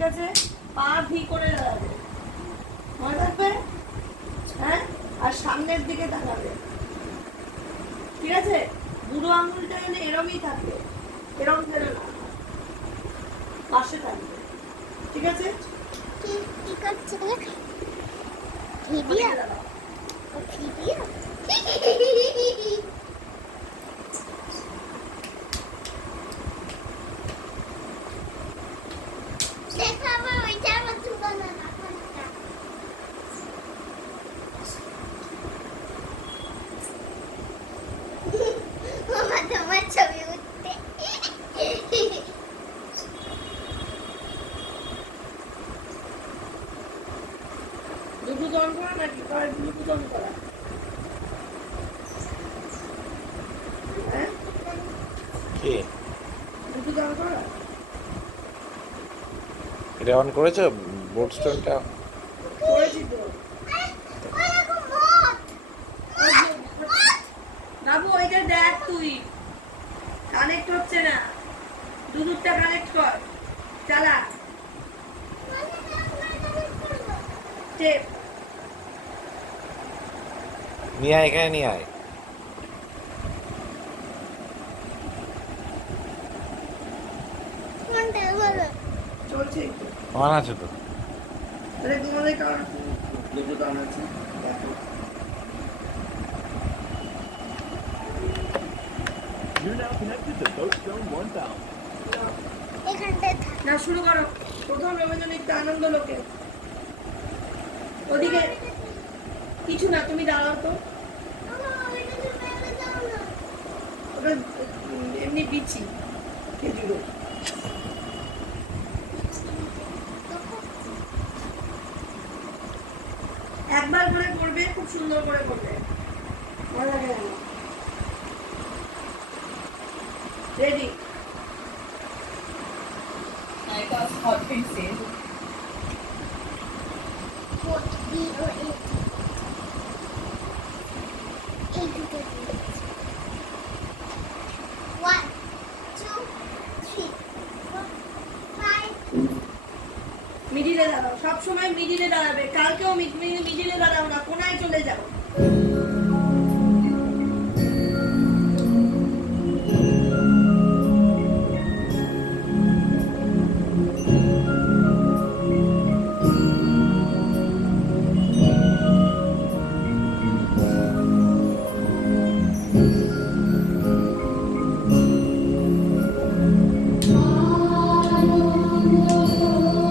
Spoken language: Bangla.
ঠিক আছে? পা ভি করে দাঁড়াবে, মনে থাকবে? হ্যাঁ, আর সামনের দিকে তাকাবে, ঠিক আছে? বুড়ো আঙুলটা যেন এরমই থাকে, এরম যেন না, পাশে থাকবে, ঠিক আছে? কি করছে ভিডিও? ভিডিও দেখাবো, ওইটা আমার দুটো না কোনটা। মামা তোমার ছবি উঠতে দুটো জন করা নাকি দুটো জন করা? হ্যাঁ, কি দুটো জন করা। এটা অন করেছো বোর্ড স্টোনটা? করেছি তো বাবু, ওইটা দেখ, তুই কানেক্ট হচ্ছে না, দুধটা কানেক্ট কর, চালা টেপ। নিয়ে আয়, এখানে নিয়ে আয়। চলছে একটু, অন আছে তো। তাহলে তোমাদের কারণ ব্লুটুথ অন আছে, দেখো। You're now connected to Boatstone 1000. এখানটায় থাক। না, শুরু করো। প্রথম রবীন্দ্রনৃত্য আনন্দ লোকে। ওদিকে কিছু না, তুমি দাঁড়াও তো। ওটা এমনি বিচি খেজুরের। একবার করে করবে, খুব সুন্দর করে করবে, মজা লাগে। রেডি? এই দুটো দিয়েছি। 1 2 3 4 5 মিডিলে দাঁড়াও, সবসময় মিডিলে দাঁড়াবে। কালকেও মিডিলে দাঁড়াও না, কোনায় চলে যাও।